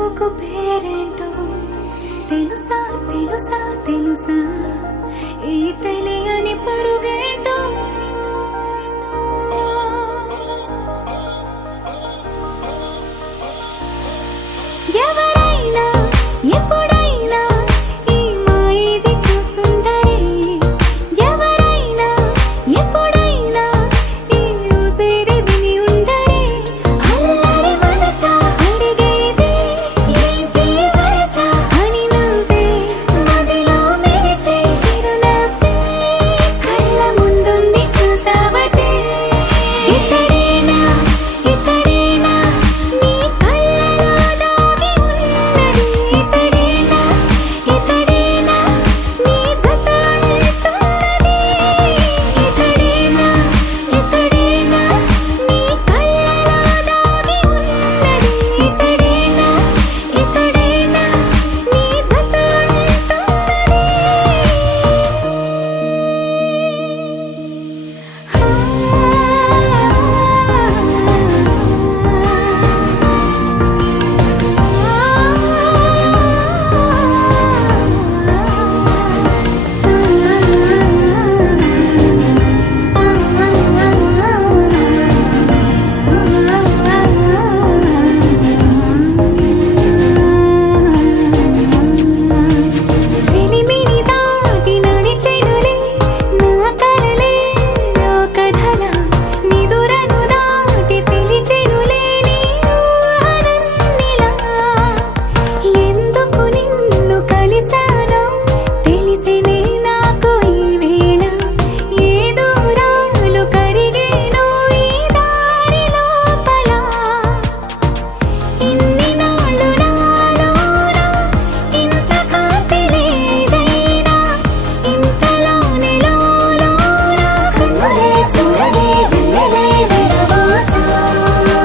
చదువుకు పేరేంటో తెలుసా తెలుసా తెలుసా ఈ తెలియని పరుగేంటో ఎవరైనా ఎప్పుడైనా ఈ మాయది చూసుండరే ఎవరైనా ఎప్పుడైనా ఈ ఊసేరి విని ఉండరే అల్లరి మనసా అడిగేది ఏంటి వరసా అని నువ్వే మదిలో మెరిసే చిరునవ్వే కళ్ళ ముందుంది చూసావటే ఇతడేనా ఇతడేనా నీ కళ్ళలో దాగి ఉన్నది ఇతడేనా ఇతడేనా నీ జత అంటున్నది ఇతడేనా ఇతడేనా నీ కళ్ళలో దాగి ఉన్నది ఇతడేనా ఇతడేనా నీ జత చెలిమిని దాటి నడిచెనులే నా కలలే ఓ కథలా నిదురను దాటి పిలిచెనులే నీ ఊహలన్నిలా ఎందుకు నిన్ను కలిసానో తెలిసినే నాకు ఈ వేళ ఏ దూరాలు కరిగేనో ఈ దారి లోపల ఇన్ని నాళ్ళు నాలోనా ఇంత కాంతి లేదైనా ఇంతలోనే లోలోనా కన్నులే చూడలే వెన్నెలే విరబోసాలే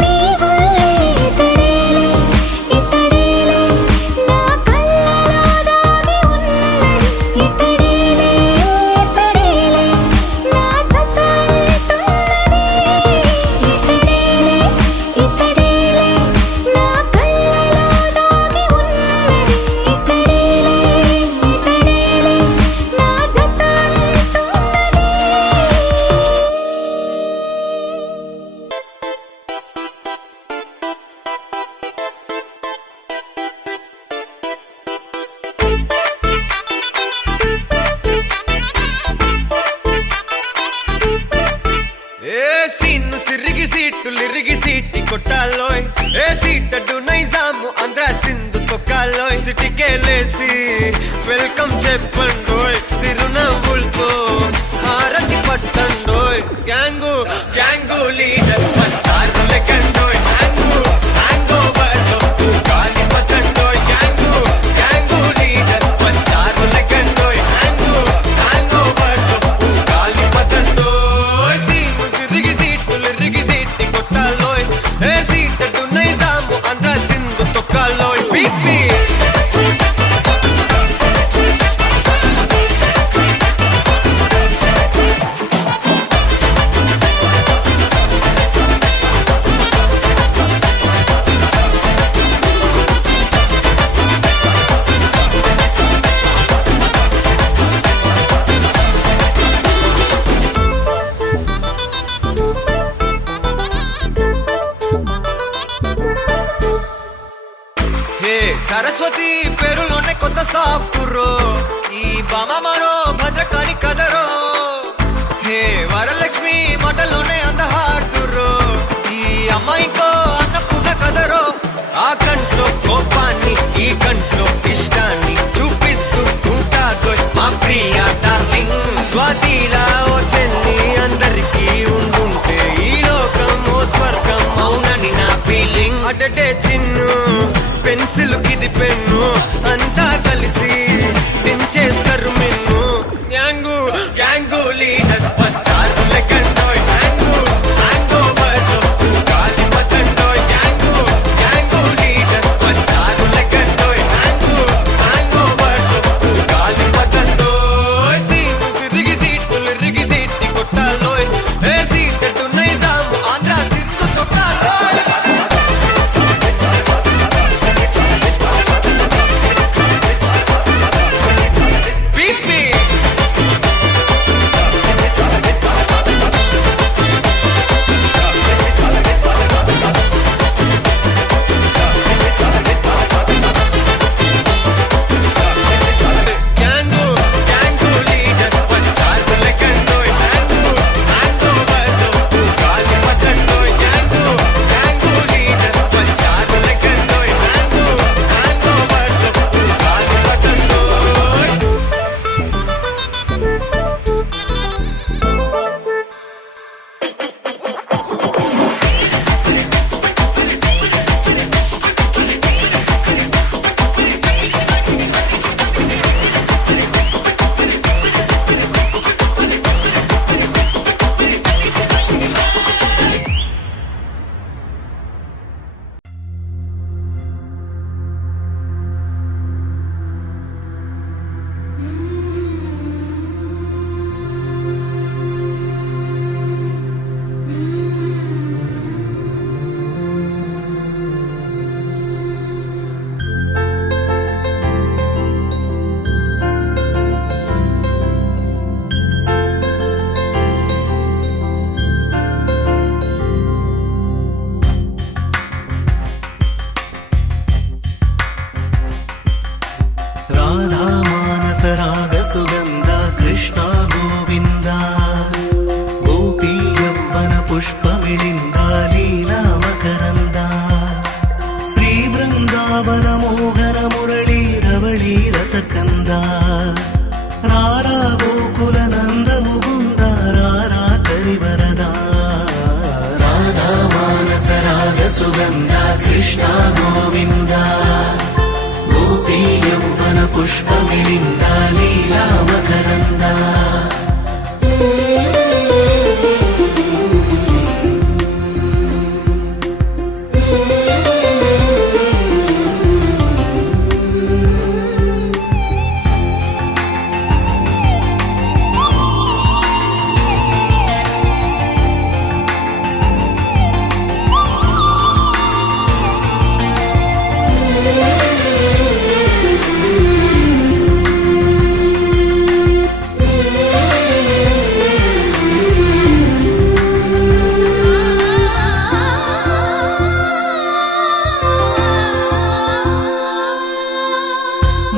నీ వల్లే ఇతడేలే ఇతడేలే నా కళ్ళలో దాగి ఉన్నది ఇతడేలే ఇతడేలే నా జత అంటున్నది ఇతడేలే ఇతడేలే నా కళ్ళలో దాగి ఉన్నది ఇతడేలే ఇతడేలే నా జత అంటున్నది ఏ సీన్ను సిరిగి సీట్లు ఇరిగి సీటి కొట్టాలోయ్ ఏ సీటడ్డు నైజాము ఆంధ్ర సింధు తొక్కాలోయ్ సిటీకేలేసి వెల్కమ్ చెప్పండోయ్ సిరునవ్వులతో హారతి పట్టండోయ్ గ్యాంగు గ్యాంగు లీడర్ పంచారు లెక్కండోయ్ హ్యాంగు హ్యాంగ్ ఓవర్లో గాలి పట్టండోయ్ గ్యాంగు గ్యాంగు లీడర్ పంచారు లెక్కండోయ్ హ్యాంగు హ్యాంగ్ ఓవర్లో గాలి పట్టండోయ్ సీము సిరిగి సీట్లు ఇరిగి సీటి కొట్టాలోయ్ ఏ సీటడ్డు నైజాము ఆంధ్ర సింధు తొక్కాలోయ్ పీపీ హే సరస్వతి పేరులోనే కొత్త సాఫ్టురో ఈ బామ మరో భద్రకాళి కదరో హే వరలక్ష్మి మాటలోనే అంత హార్టురో ఈ అమ్మాయికో అన్నపూర్ణ కదరో ఆ కంట్లో కోపాన్ని ఈ కంట్లో ఇష్టాన్ని చూపిస్తూ ఉంటాదో మా ప్రియ డార్లింగ్ స్వాతిలా ఓ చెల్లి అందరికీ ఉండుంటే ఈ లోకం ఓ స్వర్గం అవునని నా ఫీలింగ్ అటటే చిన్ను పెన్సిల్ కిది పెన్ను అంతా కలిసి దించేస్తారు మెన్ను గ్యాంగు గ్యాంగు లీడర్ పంచారు లెక్కండోయ్ హ్యాంగు హ్యాంగ్ ఓవర్లో గాలి పట్టండోయ్ గ్యాంగు గ్యాంగు లీడర్ పంచారు లెక్కండోయ్ హ్యాంగు హ్యాంగ్ ఓవర్లో గాలి పట్టండోయ్ సీము సిరిగి సీట్లు ఇరిగి సీటి కొట్టాలోయ్ ఏ సీటడ్డు నైజాము ఆంధ్ర సింధు తొక్కాలోయ్ ಪುಷ್ಪಮಿಳಿಂದ ಲೀಲಾ ಮಕರಂದ ಶ್ರೀ ಬೃಂದಾವನ ಮೋಹನ ಮುರಳಿ ರವಳಿ ರಸಕಂದ ರಾರಾ ಗೋಕುಲ ನಂದ ಮುಗುಂದ ರಾರಾ ಕರಿವರದ ರಾಧಾ ಮಾನಸ ರಾಗ ಸುಗಂಧ ಕೃಷ್ಣ ಗೋವಿಂದ ಗೋಪಿ ಯೌವನ ಪುಷ್ಪಮಿಳಿಂದ ಲೀಲಾ ಮಕರಂದ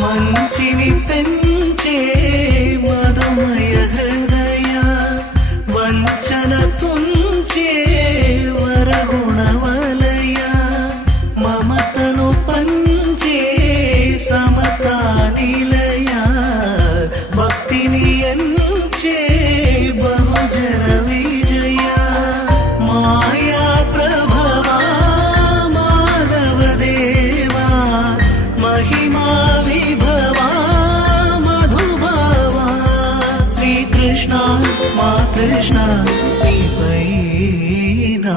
మంచిని పెంచే మధుమయ హృదయ వంచన తుంచే వరగుణ వలయ మమతను పంచే సమతా నిలయ భక్తిని ఎంచే బహుజన విజయ మాయా ప్రభవా మాధవ దేవా మహిమా విభవా మధుభావా శ్రీకృష్ణ మా కృష్ణ నీపైనా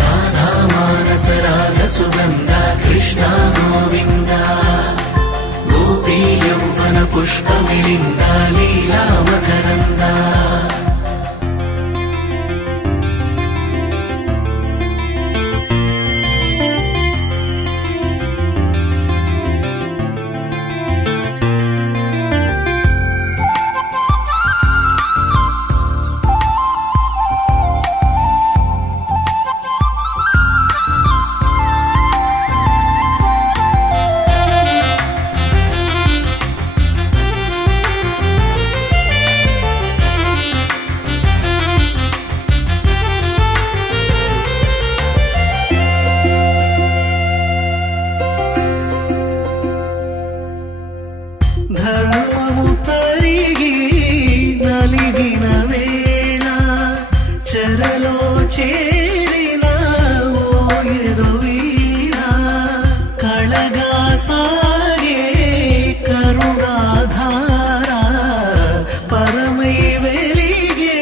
రాధా మానస రాగ సుగంధ కృష్ణ గోవింద గోపీ యౌవన పుష్పమిళింద లీలా మకరంద ధర్మము తరిగి నలిగిన వేళ చెరలో చేరిన ఓయదు వీరా కళగా సాగే కరుణాధార పరమై వెలిగే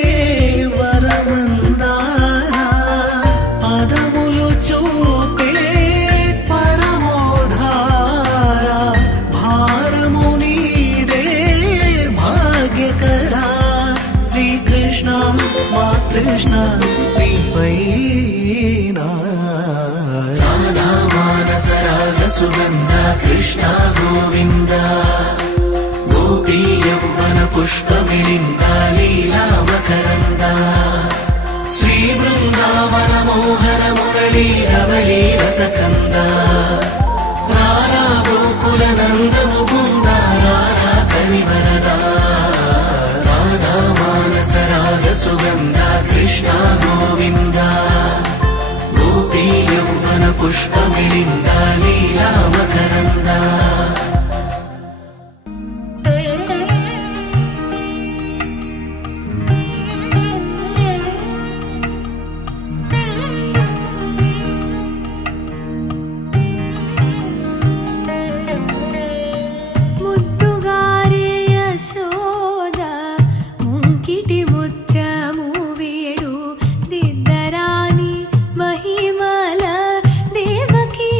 వరమందార పదములు చూపే పరమోధార భారము నీదే భాగ్యకరా శ్రీకృష్ణ మా కృష్ణ నీపైనా రాధా మానస రాగ సుగంధ కృష్ణ గోవింద గోపీ యౌవన పుష్పమిళింద లీలా మకరంద శ్రీ బృందావన మోహన మురళీ రవళీ రసకంద రారా గోకుల నంద ముకుంద రారా కరివరద రాధా మానస రాగ సుగంధ కృష్ణ గోవింద గోపీ యౌవన పుష్పమిళింద లీలా మకరంద ముద్దుగారే యశోద ముంకిటి ముత్యము వీడు దిద్దరాని మహిమల దేవకీ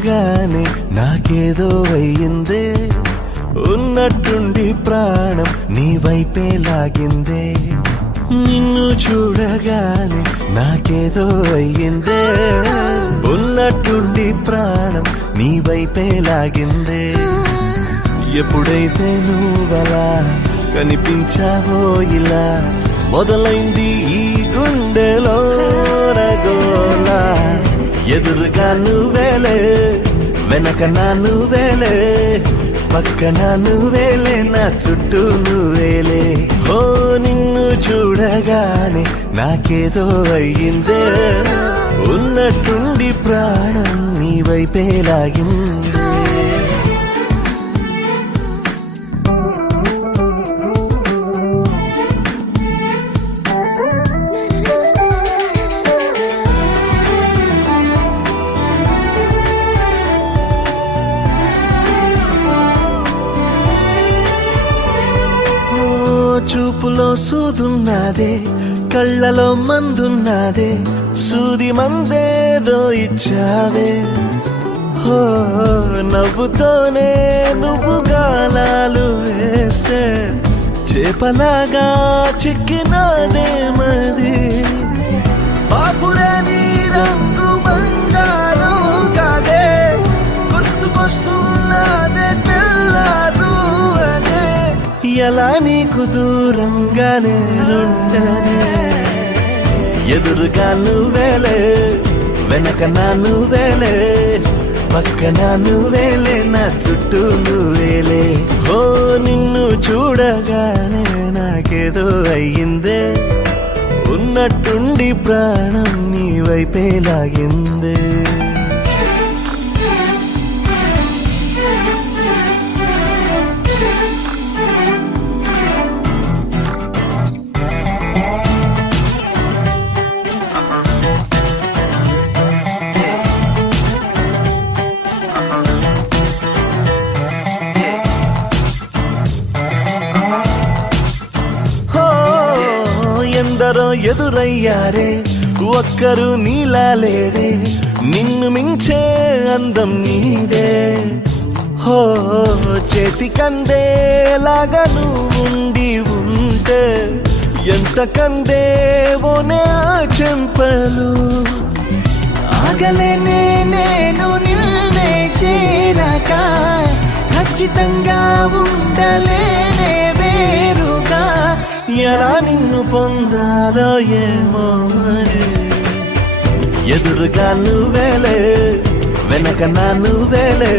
చూడగానే నాకేదో అయ్యిందే, ఉన్నట్టుండి ప్రాణం నీ వైపే లాగిందే. నిన్ను చూడగానే నాకేదో అయ్యిందే, ఉన్నట్టుండి ప్రాణం నీ వైపే లాగిందే. ఎప్పుడైతే నువ్వలా కనిపించావో ఇలా మొదలైంది ఈ గుండెలో రగోలా. ఎదురుగా నువ్వేలే, వెనక నా నువ్వేలే, పక్కన నువ్వేలే, నా చుట్టూ నువ్వేలే. ఓ నిన్ను చూడగానే నాకేదో అయ్యిందే, ఉన్నట్టుండి ప్రాణం నీ వైపే లాగిందే. చూపులో సూదున్నదే, కళ్ళలో మందున్నదే, సూది మందేదో ఇచ్చావే. హో నవ్వుతోనే నువ్వు గాలాలు వేస్తే చేపలాగా చిక్కినాదే మది. బాపురే నీ రంగు బంగారం కాదే, గుర్తుకొస్తున్నదే తెల్లారు అనే. ఎలా నీకు దూరంగానే ఉండనే, ఎదురుగా నువ్వేలే, వెనక నా నువ్వేలే, పక్కన నువ్వేలే, నా చుట్టూ నువ్వేలే. ఓ నిన్ను చూడగానే నాకేదో అయ్యిందే, ఉన్నట్టుండి ప్రాణం నీ వైపే లాగిందే. ఎందరో ఎదురయ్యారే, ఒక్కరు నీలా లేరే, నిన్ను మించే అందం నీదే. హో చేతికందేలాగా నువ్వుండి ఉంటే ఎంత కందేవోనే ఆ చెంపలు. ఆగలేనే నేను నిన్నే చేరక, ఖచ్చితంగా ఉండలేనే వేరుగా. ఎలా నిన్ను పొందాలో ఏమో మరి. ఎదురుగా నువ్వేలే, వెనక నా నువ్వేలే,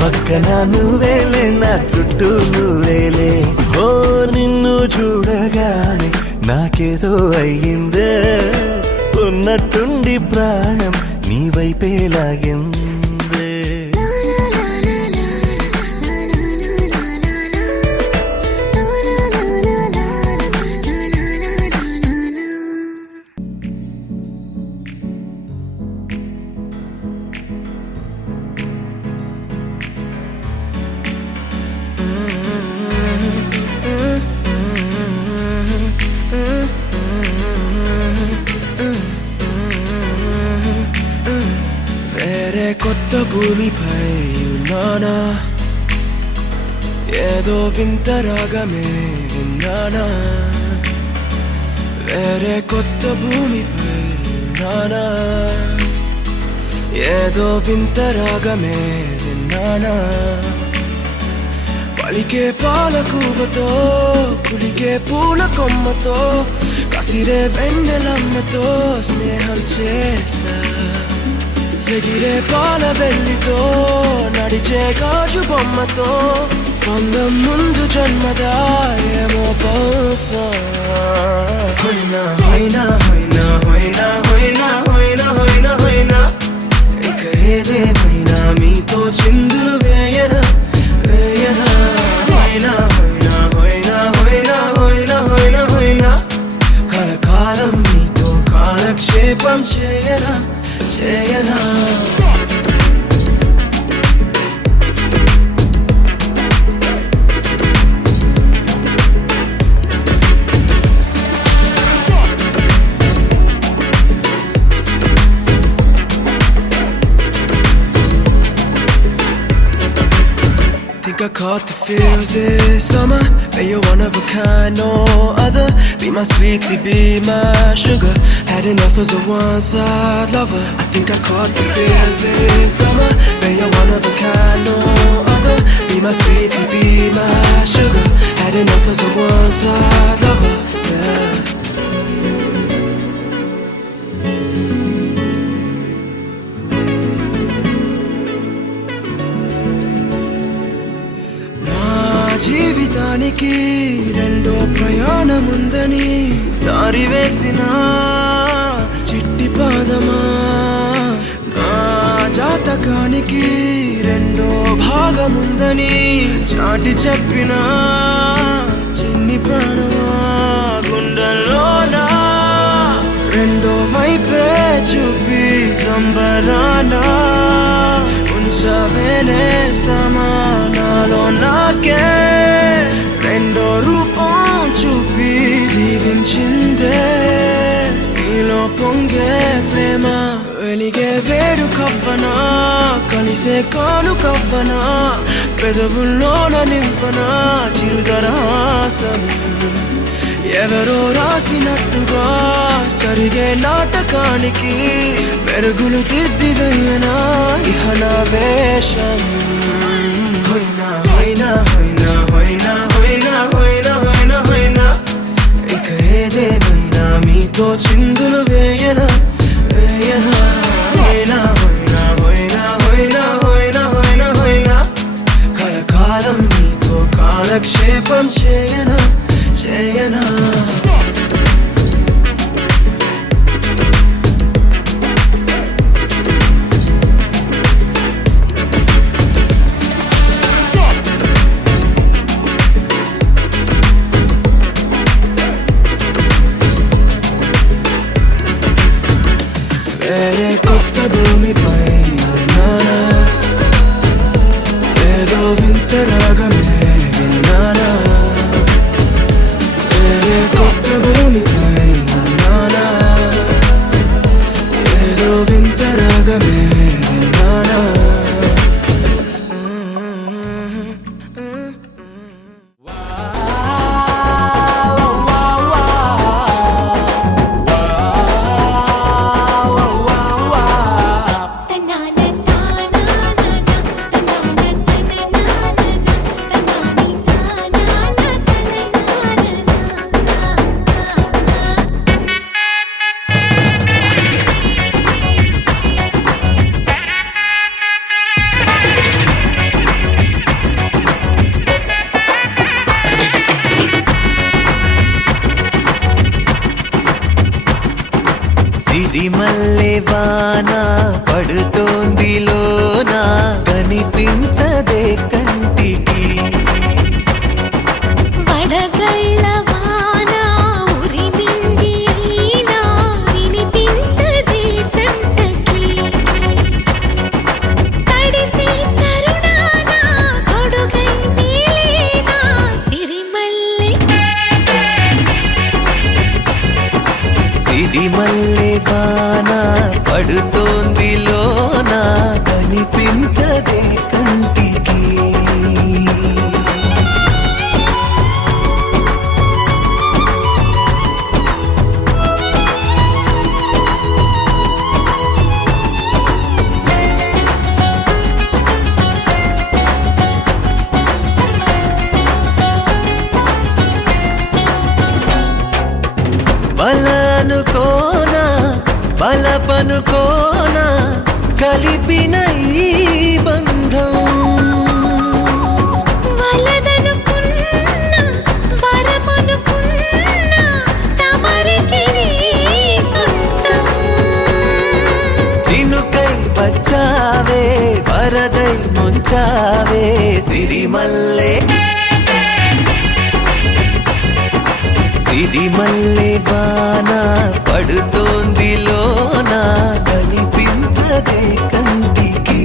పక్కన నువ్వేలే, నా చుట్టూ నువ్వేలే. ఓ నిన్ను చూడగానే నాకేదో అయ్యిందే, ఉన్నట్టుండి ప్రాణం నీ వైపే లాగిందే. కొత్త భూమిపై ఉన్నానా, ఏదో వింత రాగమే విన్నానా. వేరే కొత్త భూమిపై ఉన్నానా, ఏదో వింత రాగమే విన్నానా. పలికే పాలకూవతో, కులికే పూల కొమ్మతో, కసిరే వెన్నెలమ్మతో స్నేహం చేసా. ఎగిరే పాల వెల్లితో, నడిచే గాజు బొమ్మతో, పొందం ముందు జన్మదా ఏమో బహుశా. హోయినా హోయినా హోయినా హోయినా హోయినా హోయినా హోయినా హోయినా, ఇక ఏదేమైనా మీతో చిందులు వేయనా వేయనా. హోయినా హోయినా హోయినా హోయినా హోయినా హోయినా హోయినా, కలకాలం మీతో కాలక్షేపం చేయనా చేయనా. caught the feels this summer. But you're one of a kind, no other. Be my sweetie, be my sugar. Had enough as a one-side lover. I think I caught the feels this summer. But you're one of a kind, no other. Be my sweetie, be my sugar. Had enough as a one-side lover. Yeah. జీవితానికి రెండో ప్రయాణముందని దారి వేసిన చిట్టి పాదమా నా జాతకానికి రెండో భాగముందని చాటి చెప్పిన చిన్ని ప్రాణమా గుండెల్లోనా రెండో వైపే చూపి సంబరానా ఉంచవేనేస్తామా నాలో నాకే రెండో రూపం చూపి దీవించిందే నీలో పొంగే ప్రేమ వెలిగే వేడు కవ్వనా కలిసే కాను కవ్వనా పెదవుల్లోన నింపనా చిరుదరాసం ఎవరో రాసినట్టుగా జరిగే నాటకానికి మెరుగులు దిద్దివేయనా ఇహ నా వేషం హోయినా హోయినా హోయినా హోయినా హోయినా హోయినా హోయినా హోయినా ఇక ఏదేమైనా మీతో చిందులు వేయనా వేయనా హోయినా హోయినా హోయినా హోయినా హోయినా హోయినా హోయినా కలకాలం మీతో కాలక్షేపం చేయనా చేయనా వేరే కొత్త భూమిపై నానా ఏదో వింత రాగమే విన్నానా వేరే కొత్త భూమిపై నానా ఏదో వింత రాగమే విన్నానా సిరిమల్లె వాన పడుతోంది లోన కనిపించదే కంటికి వడగళ్ళ వాన ఉరిమింది అయినా వినిపించదే జంటకి తడిసి తరుణాన తొడుగై నీలేనా సిరిమల్లె సిరిమల్లె వాన పడుతోంది లోన కనిపించదే కంటికి బలనుకోనా బలపనుకోనా కలిపిన ఈ బంధం వలదనుకున్నా వరమనుకున్నా తమరికి నీ సొంతం చినుకై వచ్చావే వరదై ముంచావే సిరిమల్లె సిరిమల్లె వాన పడుతోంది లోన కనిపించదే కంటికి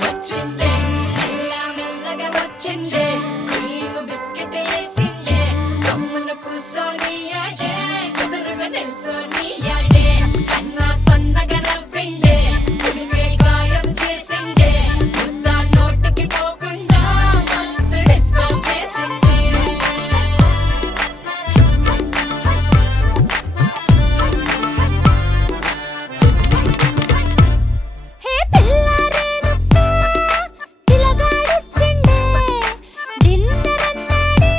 వచ్చిందే మెల్లగా వచ్చిందే నీవు బిస్కెట్ వేసిందే కమ్మున కూసోని ఆడే కుదురుగా నిల్సోని ఆడే సన్నగా నవ్విండే చుడికే గాయం చేసిందే ముద్ద నోటికి పోకుండా మస్తు డిస్కో చేసిందే హే పిల్లారేనప్ప చిలగాడొచ్చిండే డిన్నర్ అన్నాడే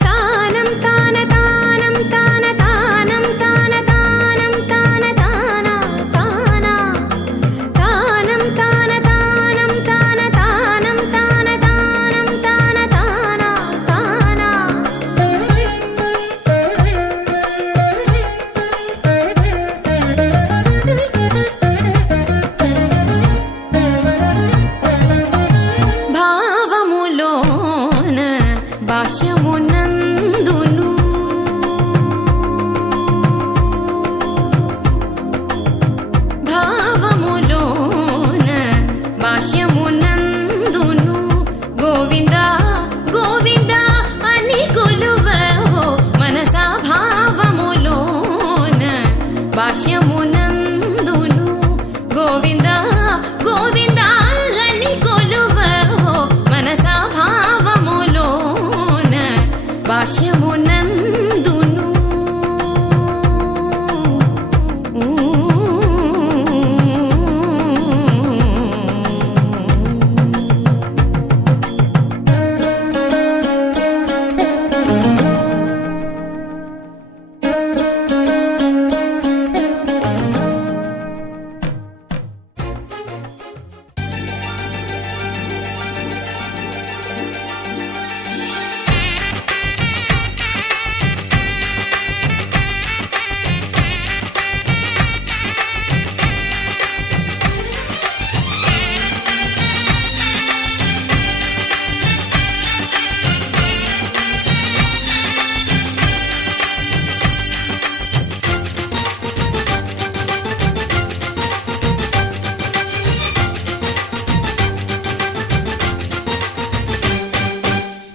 తానం తాన తానం తాన తానం తాన తానం తాన తాన తాన తానం తాన తానం తాన తానం తాన తానం తాన తాన భావములోన బాహ్యమునందును భావములోన బాహ్యమునందును గోవింద గోవింద అని కొలువవో మనసా భావములోన బాహ్యమునందును గోవింద గోవింద అని కొలువవో మనసా భావములోన బాహ్యమునందును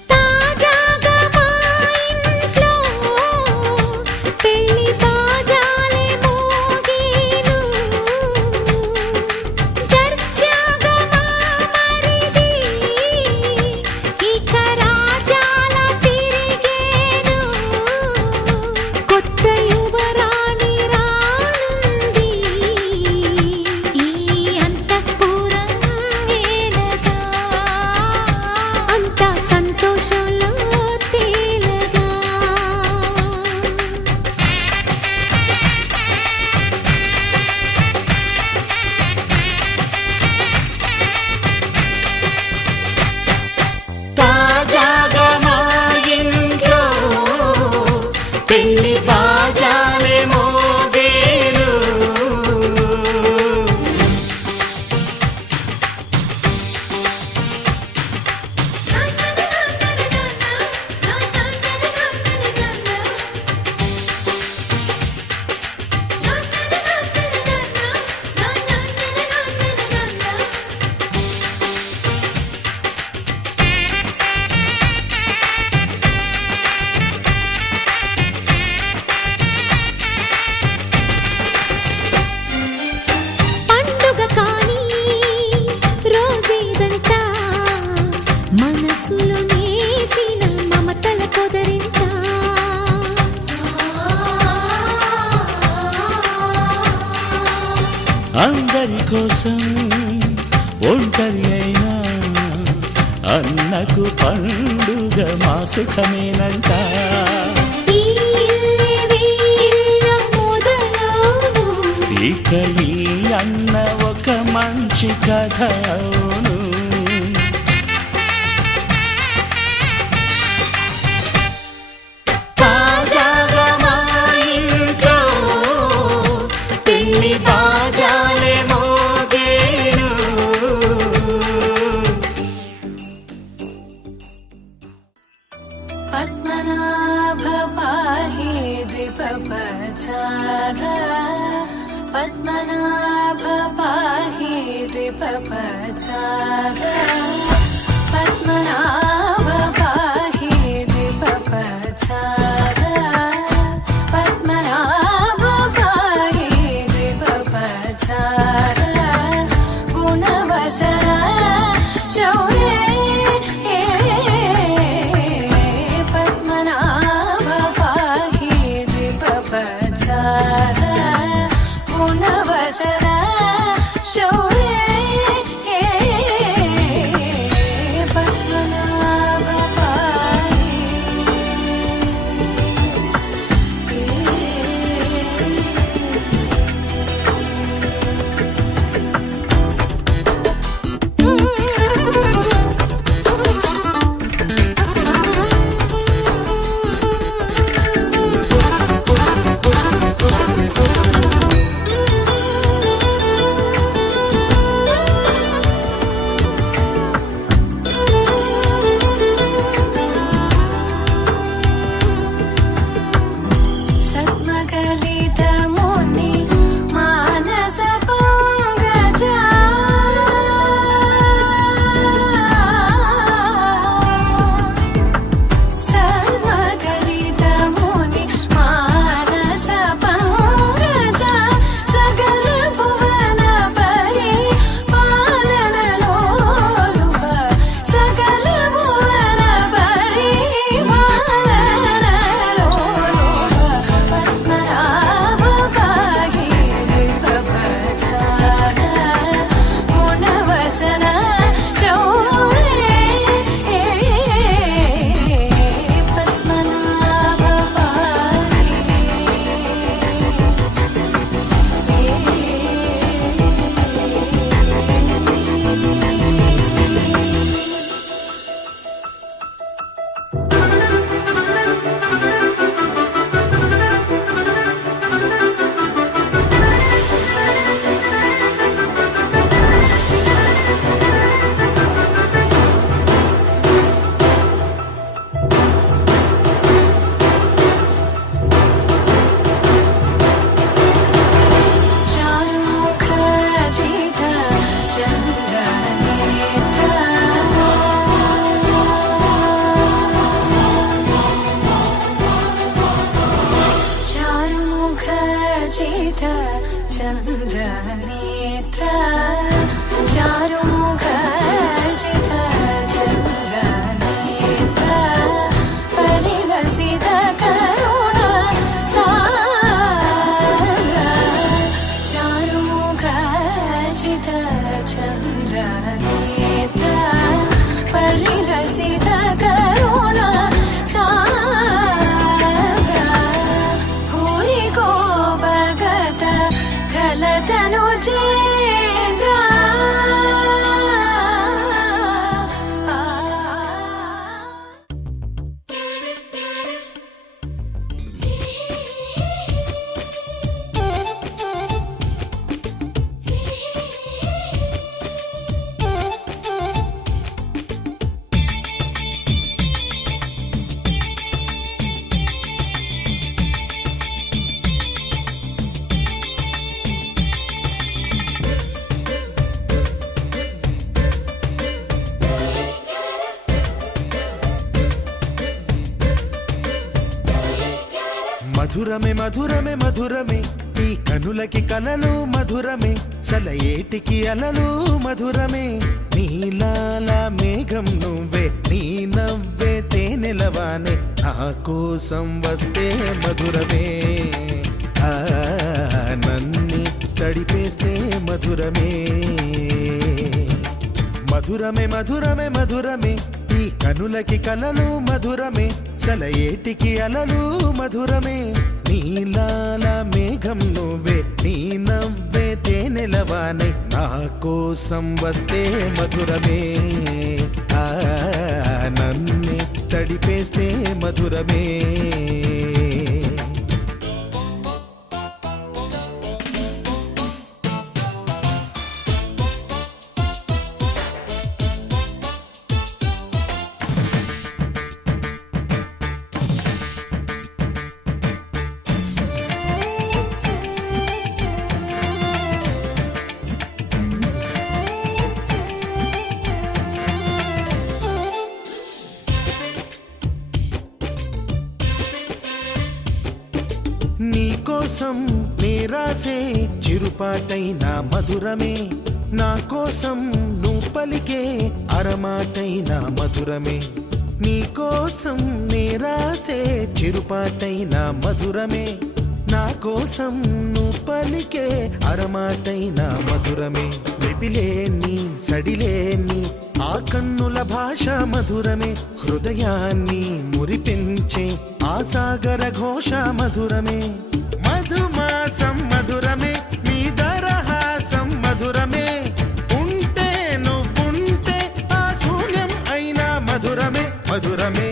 తాజాగా మా ఇంట్లో పెళ్లి బాజాలే మోగేను దర్జాగా మా మరిది ఇక రాజాల తిరిగేను కొత్త యువరాణి రానుంది ఈ అంతఃపురం ఏలగా అంత సంతోషంలో తేలగా తాజాగా మా ఇంట్లో పెళ్లి బాజాలే మోగేను కోసం ఒంటరి అయినా అన్నకు పండుగ మా సుఖమేనంట. ఈ ఇల్లే వీళ్ళ మొదలవును. ఇక ఈ అన్న ఒక మంచి కథ అవును. తాజాగా మా ఇంట్లో పెళ్లి బాజాలే మోగేను. పద్మనాభ పాహి ద్విపపచార పద్మనాభ పాహి ద్విపపచార పద్మనాభ పాహి ద్విపపచార పద్మనాభ పాహి ద్విపపచార గుణవసర శౌర్య పద్మనాభ పాహి ద్విపపచార గుణవసర శౌర్య పద్మనాభ పాహి సద్మగలిత ముని మానస పంకజ సద్మగలిత ముని మానస పంకజ సకల భువన పరి పాలనలోలుప సకల భువన పరి పాలనలోలుప పద్మనాభ పాహి ద్విపపచార గుణవసన శౌర్య పద్మనాభ పాహి చారుముఖ జిత చంద్రనేత్ర చారుముఖ జిత చంద్రనేత్ర చారుముఖ జిత చంద్రనేత్ర పరిలసిత కరుణ సాగర చారుముఖ జిత చంద్రనేత్ర పరిలసిత కరుణ సాగర భూరికో భగత కలతను చేంద్ర మధురమే మధురమే మధురమే ఈ కనులకి కలలు మధురమే సలయేటికి అలలు మధురమే నీలాల మేఘం నువ్వే నీ నవ్వే తేనెలవానే నా కోసం వస్తే మధురమే నన్ని తడిపేస్తే మధురమే మధురమే మధురమే మధురమే ఈ కనులకి కలలు మధురమే సలయేటికి అలలు మధురమే నీలాల మేఘం నువ్వే నీ నవ్వే తేనెలవానై నా కోసం వస్తే మధురమే ఆ నన్నే తడిపేస్తే మధురమే నీకోసం నేరాసే చిరుపాటైన మధురమే నా కోసం నువ్వు పలికే అరమాటైన మధురమే నీకోసం నేరాసే చిరుపాటైన మధురమే నా కోసం నువ్వు పలికే అరమాటైన మధురమే వెపిలేని సడిలేని ఆ కన్నుల భాష మధురమే హృదయాన్ని మురిపించే ఆ సాగర ఘోష మధురమే మధుమాసం మధురమే నీ దరహాసం మధురమే ఉంటే నువ్వుంటే ఆ శూన్యం అయినా మధురమే మధురమే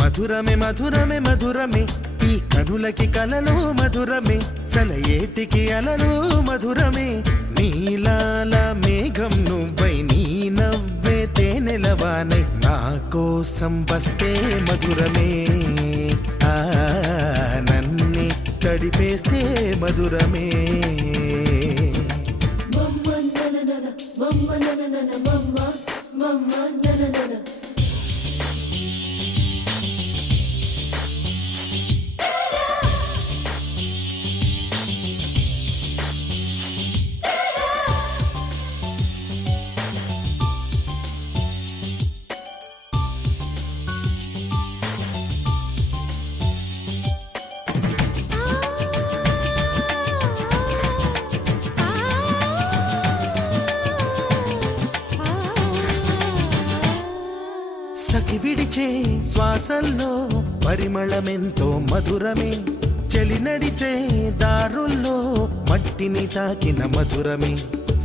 మధురమే మధురమే మధురమే ఈ కనులకి కలలు మధురమే సలయేటికి అలలు మధురమే నీలాల మేఘం నువ్వై నీ నవ్వే తేనెలవానై నా కోసం వస్తే మధురమే ఆ నన్నే తడిపేస్తే మధురమే సఖి విడిచే శ్వాసల్లో పరిమళమెంతో మధురమే చలి నడిచే దారుల్లో మట్టిని తాకిన మధురమే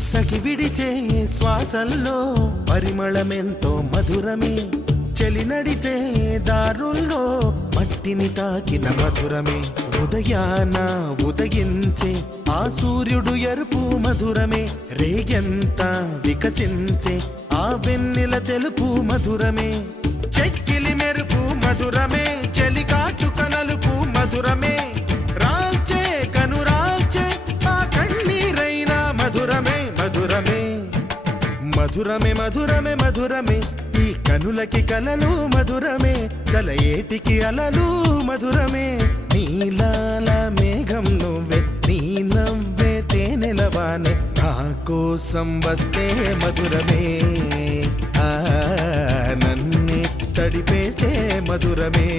సఖి విడిచే శ్వాసల్లో పరిమళమెంతో మధురమే చలి నడిచే దారుల్లో మట్టిని తాకిన మధురమే ఉదయాన ఉదయించే ఆ సూర్యుడు ఎరుపు మధురమే రేగెంత వికసించే ఆ వెన్నెల తెలుపు మధురమే చెక్కిలి మెరుపు మధురమే చలి కాటుక నలుపు మధురమే రాల్చే కనురాల్చే ఆ కన్నీరైన మధురమే మధురమే మధురమే మధురమే మధురమే ఈ కనులకి కలలు మధురమే చలయేటికి అలలు మధురమే నీలాల మేఘం నువ్వే నీ నవ్వే తేనెలవానే నా కోసం వస్తే మధురమే ఆ నన్నే తడిపేస్తే మధురమే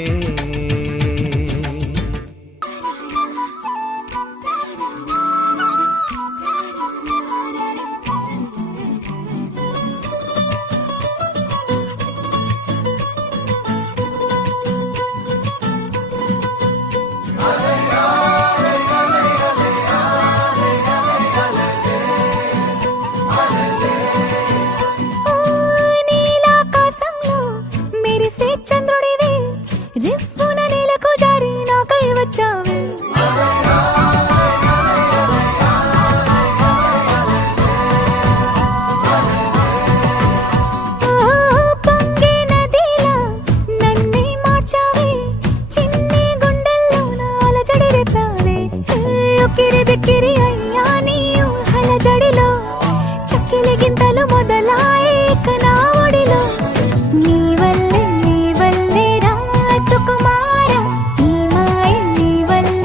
చంద్రుడివి రిఫ్ఫున నేలకు జారి నాకై వచ్చావే పొంగే నదిలా నన్నే మార్చావే చిన్ని గుండెల్లో నాల జడి రేపావే ఉక్కిరి బిక్కిరి అయ్యా నీ ఊహల జడిలో చక్కిలి గింతలు మొదలాయే నా ఒడిలో నీ వల్లే రా సుకుమార నీ మాయ నీ వల్ల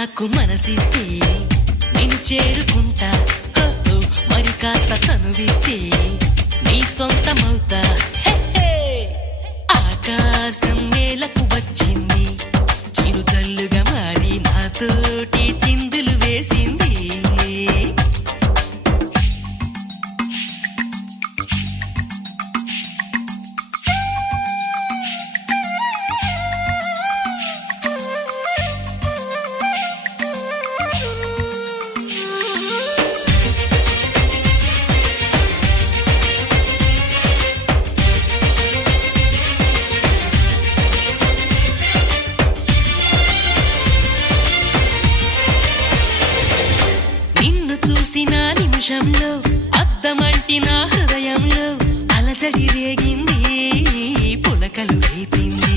నాకు మనసిస్తే నేను చేరుకుంటా, హో, హో, మరి కాస్త చనువిస్తే నీ సొంతమవుతా. హే, హే. ఆకాశం నేలకు వచ్చింది, చిరుజల్లుగా మారి నాతోటి చిందులు వేసింది. నిన్ను చూసిన నిమిషంలో అద్దమంటి నా హృదయంలో అలజడి రేగింది, పులకలు రేపింది.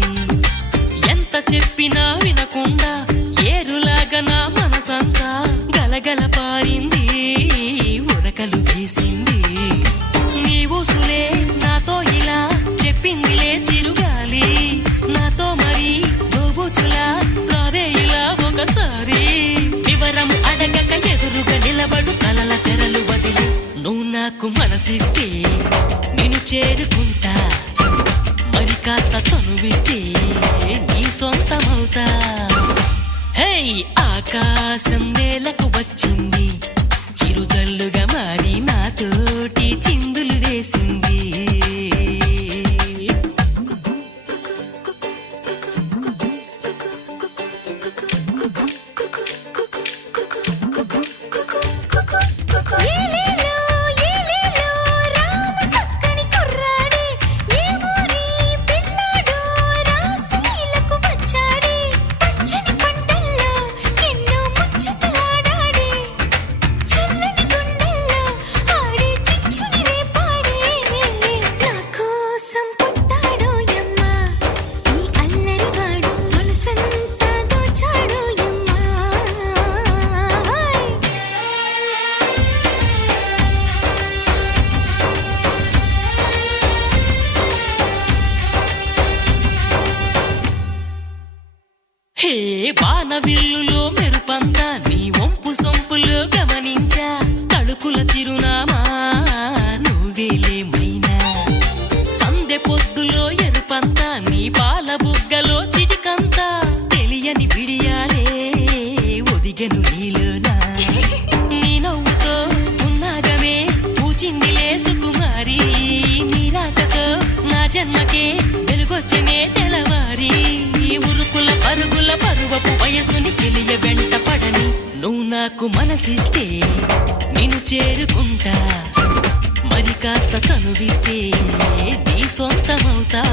ఎంత చెప్పినా వినకుండా ఏరులాగా నా మనసంతా గలగల పారింది, ఉరకలు వేసింది. నీ ఊసులే నాతో ఇలా చెప్పిందిలే చిరుగాలి, నాతో మరి దోబుచులా రావే ఇలా ఒకసారి. వివరం అడగక ఎదురుగా నిలబడు కలల తెరలు వదిలి నువ్వు నాకు మనసిస్తే నేను చేరుకుంటా, మరి కాస్త చనువిస్తే నీ సొంతమవుతా. హే, ఆకాశం నేలకు వచ్చింది, చిరుజల్లుగా మారి నాతోటి చిందులు వేసింది. ఏలేలో ఏలేలో రామ సక్కని కుర్రాడే, ఏ ఊరి పిల్లాడో రాసలీలకు వచ్చాడే. పచ్చని పంటల్లో ఎన్నో ముచ్చటలాడాడే, చల్లని గుండెల్లో ఆడే చిచ్చుని రేపాడే. నా కోసం పుట్టాడో యమ్మా ఈ అల్లరివాడు, మనసంతా దోచాడో యమ్మా. హే, వానవిల్లులో మెరుపంతా నీ వంపు సొంపులో గమనించా, తడుకుల చిరునామా నువ్వేలేమైనా. సందె పొద్దులో ఎరుపంతా నీ పాల బుగ్గలో చిటికంతా, తెలియని బిడియాలే ఒదిగెను నీలోనా. నీ నవ్వుతో ఉన్నాగమే పూచిందిలే సుకుమారి, నీ రాకతో నా జన్మకే వెలుగొచ్చనే తెలవారి. ఉరుకుల పరుగుల పరువపు వయస్సుని చెలియ వెంట పడని నువ్వు నాకు మనసిస్తే నేను చేరుకుంటా, మరి కాస్త చనువిస్తే నీ సొంతమవుతా.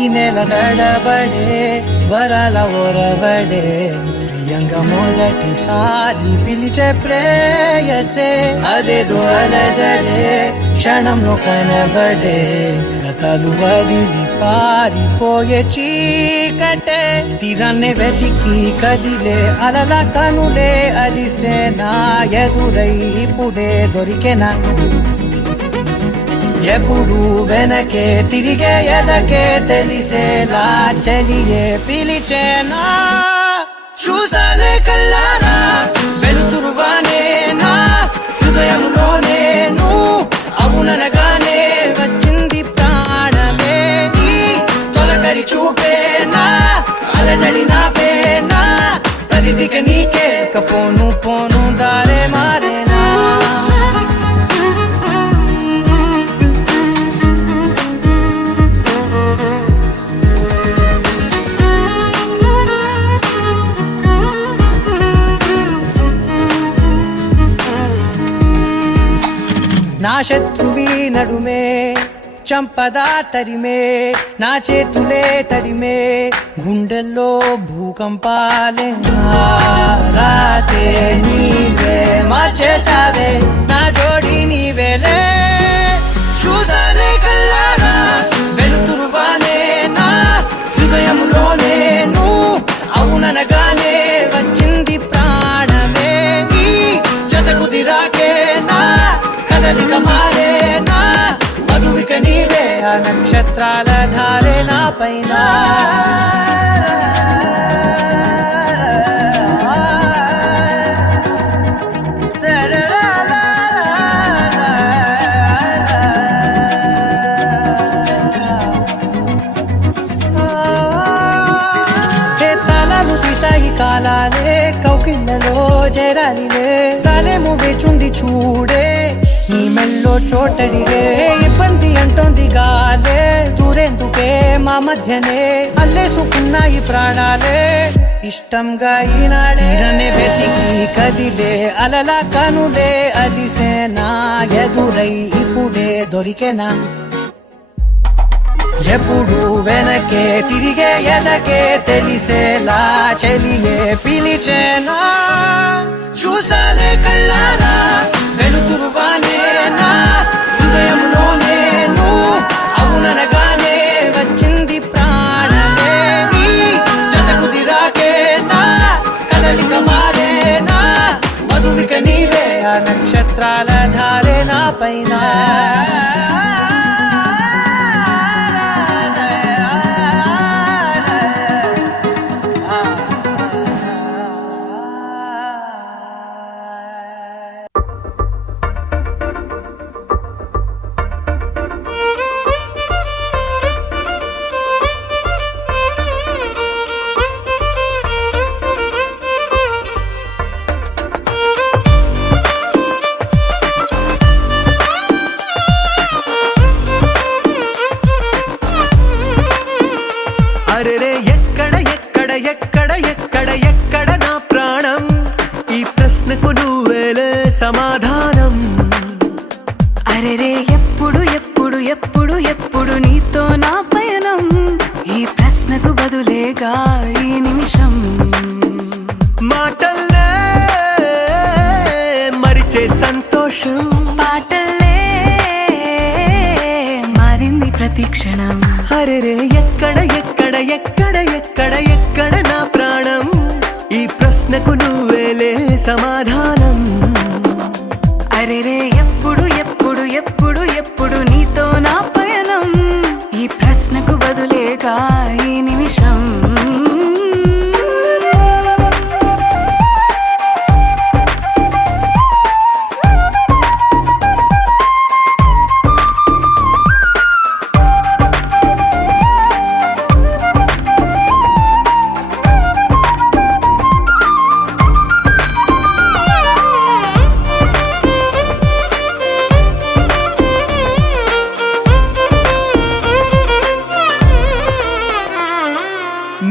ఈ నెల నడబడే వరాల ఒరబడే, ప్రియంగా మొదటిసారి పిలిచే ప్రేయసే. అదేదో అలజడే క్షణంలో కనబడే, గతాలు వదిలి పారిపోయే చీకటే. తీరాన్ని వెతికి కదిలే అలల కనులే అలిసే, నా ఎదురై ఇప్పుడే దొరికెనా. ఎప్పుడు వెనకే తిరిగే ఎదకే తెలిసేలా చెలియే పిలిచేనా. చూసాలే కళ్ళారా వెలుతురువానే నా హృదయంలోనే, నువ్వు అవుననగానే వచ్చింది ప్రాణమే. ఈ తొలకరి చూపేనా అలజడి నాపేనా, ప్రతిదిక నీకే కపోను పోను దారే మారేనా. శత్రువి నడుమే చంపదా తరిమే నా చేతులే తడిమే గుండెల్లో భూకంపాలే రాతే నీవే మార్చేసావే నా జోడి నీవేలే చూసానే కళ్ళారా వెలుతురువానే నా హృదయములోనే నువ్వు అవుననగానే వచ్చింది ప్రాణమే నీ జత కుదిరాకే నా కదలిక మారే నా మధువిక నీవే ఆ నక్షత్రాల ధారే నా పైన కాలాలే కౌకిళ్ళలో చేరాలిలే తాలేమో వేచుంది చూడే నీ మెల్లో చోటడిగే ఇబ్బంది అంటోంది గాలే దూరేందుకే మా మధ్యనే అల్లేసుకున్నాయి ప్రాణాలే ఇష్టంగా ఈనాడే వెతికి కదిలే అలలా కనులే అలిసేనా ఎదురై ఇప్పుడే దొరికేనా ఎప్పుడు వెనకే తిరిగే ఎదకే తెలిసేలా చెలియే పిలిచేనా చూసాలే కళ్ళారా వెలుతురువానే నా హృదయంలోనే నువ్వు అవుననగానే వచ్చింది ప్రాణమే నీ జత కుదిరాకే నా కదలిక మారే నా మధువిక నీవే ఆ నక్షత్రాల ధారే నా పైన అరెరే ఎక్కడ ఎక్కడ ఎక్కడ ఎక్కడ ఎక్కడ నా ప్రాణం ఈ ప్రశ్నకు నువ్వేలే సమాధానం అరెరే ఎప్పుడు ఎప్పుడు ఎప్పుడు ఎప్పుడు నీతో నా పయనం ఈ ప్రశ్నకు బదులేగా ఈ నిమిషం మాటల్లే మరిచే సంతోషం పాటలే మారింది ప్రతి క్షణం అరెరే ఎక్కడ ఎక్కడ ఎక్కడ ఎక్కడ ఎక్కడ నా ప్రాణం ఈ ప్రశ్నకు నువ్వేలే సమాధానం అరెరే ఎప్పుడు ఎప్పుడు ఎప్పుడు ఎప్పుడు నీతో నా పయనం ఈ ప్రశ్నకు బదులేగా ఈ నిమిషం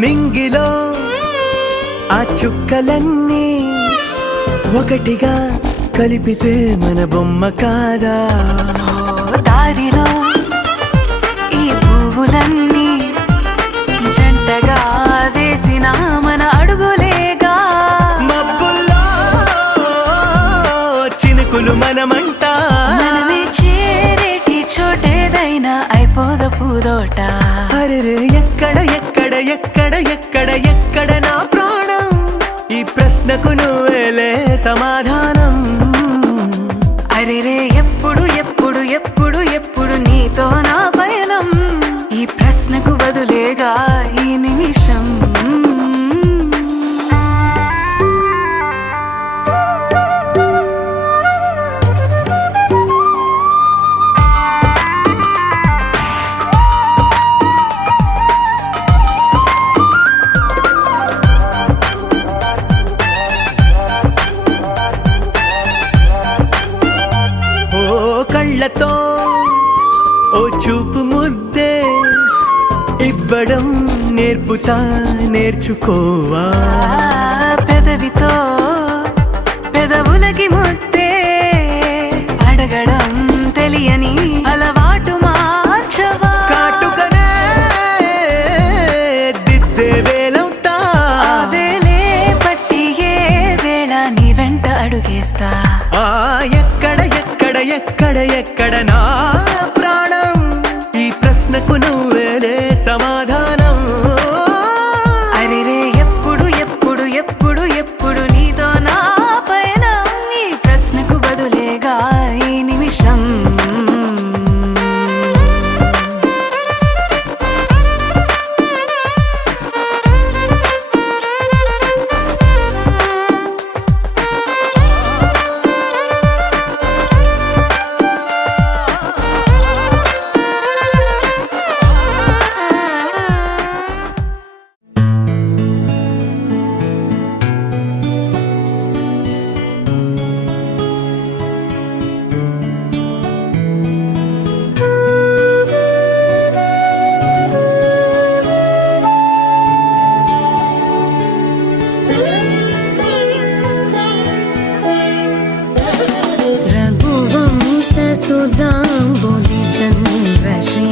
మింగిలో ఆ చుక్కలన్నీ ఒకటిగా కలిపితే మన బొమ్మ కాదా దారిలో ఈ పువ్వులన్నీ జంటగా వేసిన మన అడుగులేగా మబ్బుల్లో చినుకులు మనమంట మనమే చేరేటి చోటేదైనా అయిపోద పూదోట అరెరే ఎక్కడ ఎక్కడ ఎక్కడ ఎక్కడ ఎక్కడ నా ప్రాణం ఈ ప్రశ్నకు నువ్వేలే సమాధానం అరెరే ఎప్పుడు ఎప్పుడు ఎప్పుడు ఎప్పుడు నీతో నా పయనం ఈ ప్రశ్నకు బదులేగా ఈ నిమిషం కళ్ళతో ఓ చూపు ముద్దే ఇవ్వడం నేర్పుతా నేర్చుకోవా పెదవితో పెదవులకి ముద్దే అడగడం ప్రశ్నకు నువ్వేలే సమాధానం. అరెరే ఎప్పుడు ఎప్పుడు ఎప్పుడు ఎప్పుడు నీతో నా పయనం, ఈ ప్రశ్నకు బదులేగా ఈ నిమిషం. रघुवंशसुधाम्बुधिचन्द्रश्री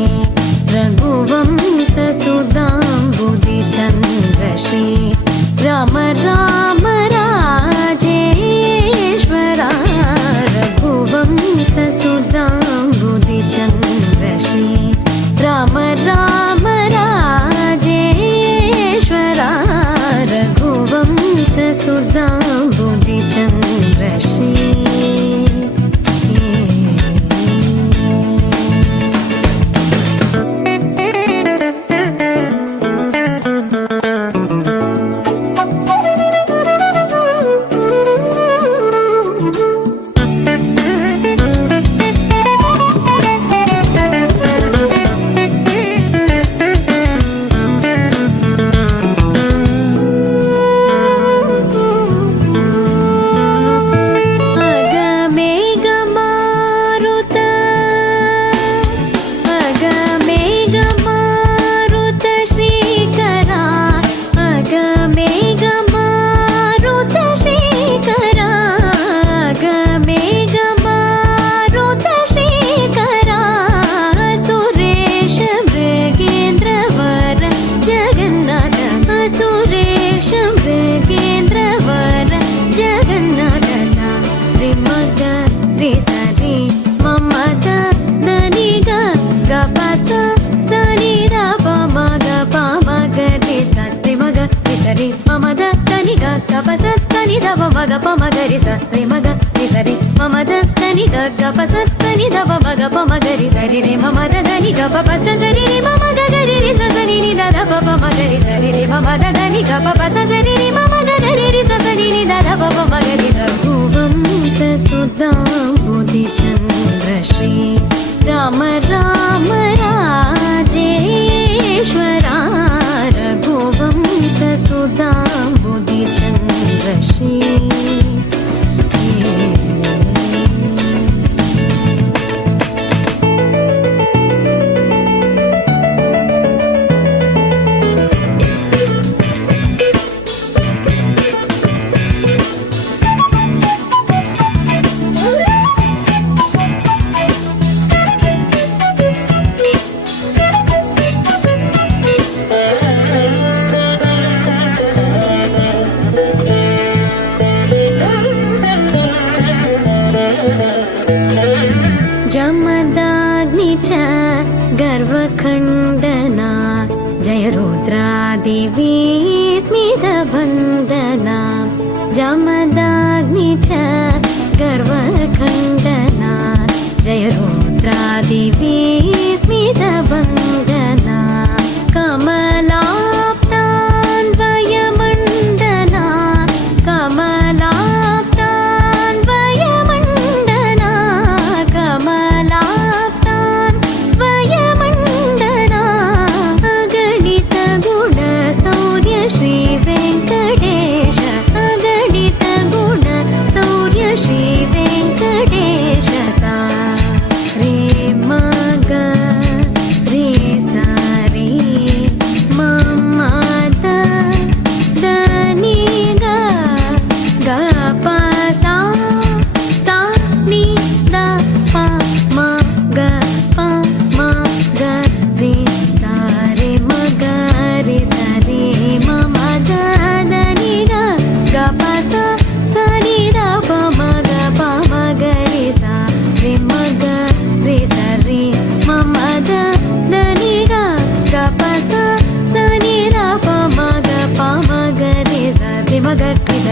रघुवंशसुधाम्बुधिचन्द्रश्री राम राम राजेश्वरा रघुवंशसुधाम्बुधिचन्द्रश्री राम राम राजेश्वरा रघुवंशसुधाम्बुधिचन्द्रश्री. మగ పమగరి సరి మగ సరి మమ దని గప సని దవ మగ పమగరి సరి రే మమ దని గప పస సరి రే మమ గరి రి సని ని దద పమ మగరి సరి రే మమ దని గప పస సరి రే మమ గరి రి సని ని దద పమ మగరి. రఘువంశసుధాంబుధిచంద్రశ్రీ రామ రామ రాజేశ్వరా రఘువంశసుధాంబుధిచంద్రశ్రీ. जमदाग्नि च गर्वखण्डना जय रुद्रादेवी स्मितवन्दना. जमदाग्नि च गर्वखण्डना जय रुद्रादेवी स्मितवन्दना. कमलाप्तान्वयमण्डना कमलाप्तान्वयमण्डना कमलाप्तान्वयमण्डना. अगणित गुण शौर्य श्री वेङ्कटेश अगणित गुण शौर्य श्री वेङ्कटेश सा रे मग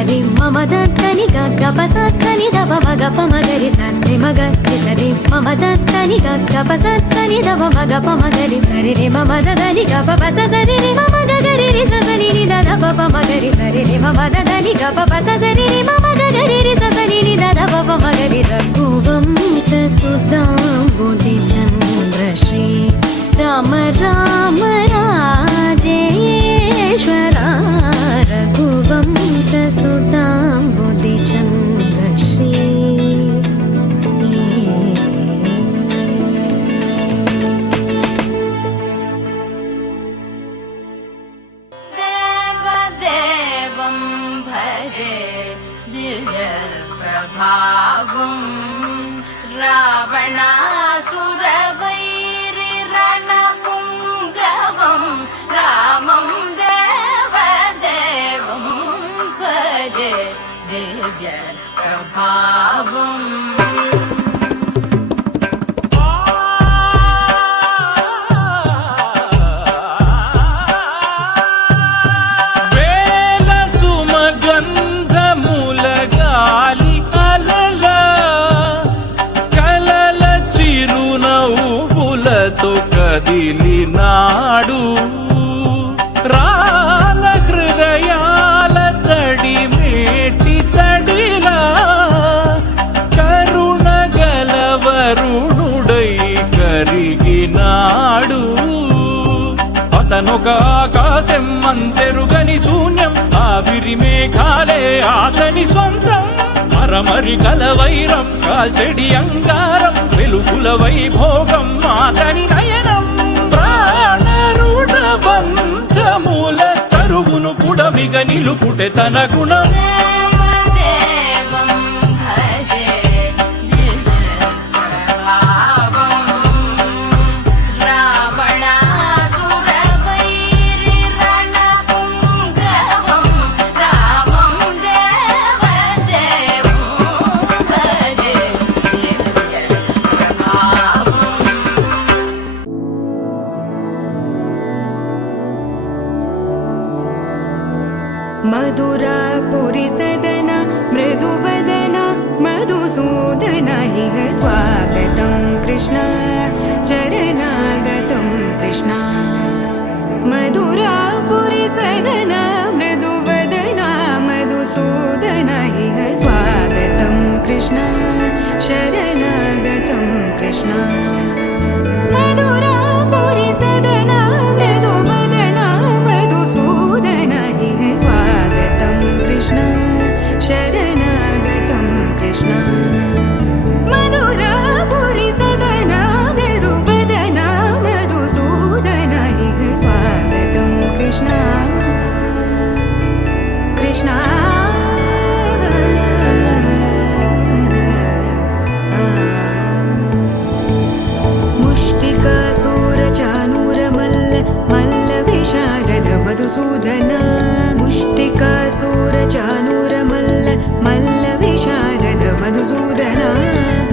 సరి మమ దత్తని గప్ప సత్తని దబ మగప మగరి సరి మగరి సరి మమ దత్తని గప్ప సత్తని దబ మగప మగరి సరి రి మమ దదని గప పస సరి రి మమ గగరి రి సని ని దద పప మగరి సరి రి మమ దదని గప పస సరి రి మమ గగరి రి సని ని దద పప మగరి రఘువంశ సుధాం బుద్ధి చంద్ర శ్రీ రామ రామ రాజేశ్వర రఘువంశ సుధాం బుద్ధి చంద్ర శ్రీ దేవదేవం భజే దివ్య ప్రభావం రావణాసురవైరి రణపుంగవం రామం దేవదేవం భజే దివ్య ప్రభావం వేల సుమగంధముల గాలి అలల కలల చిరునవ్వులతో కదిలినాడు రాల హృదయాల తడి మేటి తడిలా కరుణ గలవరుణుడై కరిగినాడు అతనొక ఆకాశం అంతెరుగని శూన్యం ఆవిరి మేఘాలే అతని సొంతం మరమరి కలవైరం కాల్చెడి అంగారం వెలుగుల వైభోగం అతని నయనం ప్రాణరుణ బంధముల తరుగును పుడమిగ నిలుపుటె తన గుణం దేవదేవం భజే దివ్య ప్రభావం రావణాసురవైరి రణపుంగవం రామం దేవదేవం భజే దివ్య ప్రభావం मधुरापुरि सदन मृदुवदन मधुसूदन इह स्वागतं कृष्ण चरणागतं कृष्ण मधुरापुरि सदन मृदुवदन मधुसूदन इह स्वागतं कृष्ण शरणागतं कृष्ण मधुरापुरि सदन मृदुवदन मधुसूदन इह स्वागतं कृष्ण शरणागतं कृष्ण मधुरापुरि सदन मृदुवदन मधुसूदन इह स्वागतं कृष्ण कृष्ण मुष्टिकासूरचानूरमल्ल मल्लविशारद मधुसूदन मुष्टिकासूरचानूरमल्ल मल्लविशारद मधुसूदन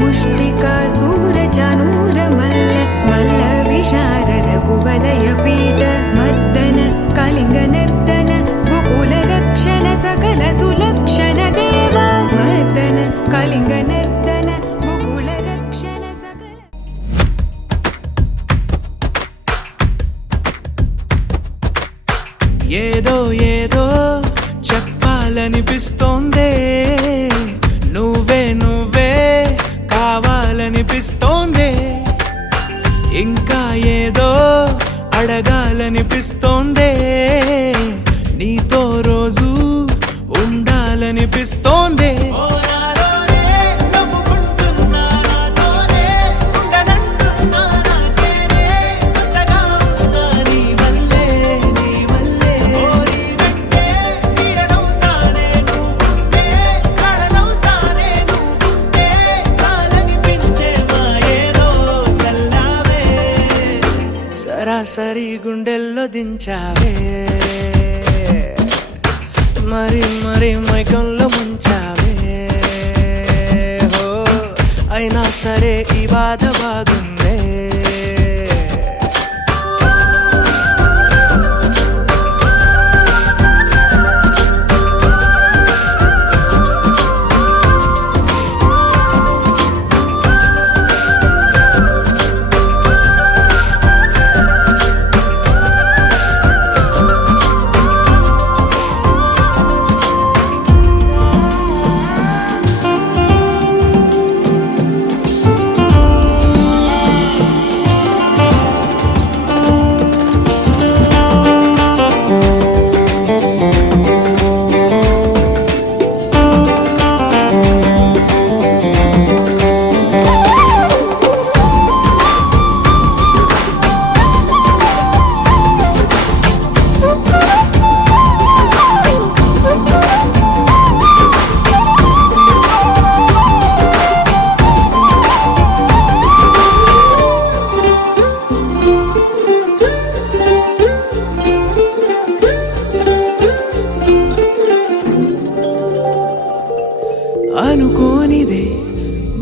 मुष्टिकासूरचानूरमल्ल मल्लविशारद कुवलयपीठ मर्दन कलिङ्गनर्दन गोकुलरक्षण सकल सुलक्षण देवा मर्दन कलिङ्गनर्दन गोकुलरक्षण सकल ఏదో ఏదో చెప్పాలనిపిస్తోందే నువ్వే నువ్వే కావాలనిపిస్తోందే ఇంకా ఏదో అడగాలనిపిస్తోందే నీతో రోజు ఉండాలనిపిస్తోందే సరాసరి గుండెల్లో దించావే మరి మరి మైకంలో ముంచావే హో అయినా సరే ఈ బాధ బాగుందే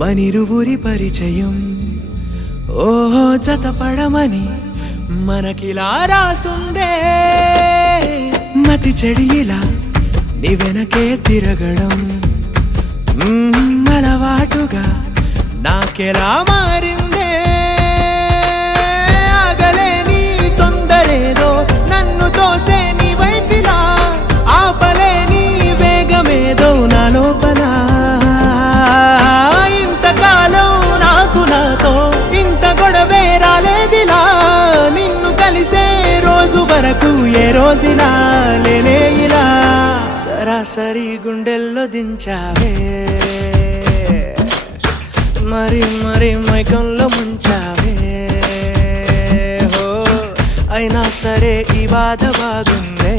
మనిరువురి పరిచయం ఓహో జతపడమని మనకిలా రాసుందే మతి చెడి ఇలా నీ వెనకే తిరగడం అలవాటుగా నాకెలా మారిందే ఆగలేని తొందరేదో నన్ను తోసే నీ వైపిలా ఆపలేని వేగమేదో నా లోపల ఇంతకాలం నాకు నాతో ఇంత గొడవే రాలేదిలా నిన్ను కలిసే రోజు వరకు ఏ రోజులా లేనే ఇలా సరాసరి గుండెల్లో దించావే మరి మరి మైకంలో ముంచావే హో అయినా సరే ఈ బాధ బాగుందే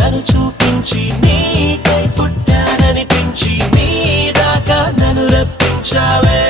నన్ను చూపించి నీకై పుట్టాననిపించి నీ దాకా నన్ను రప్పించావే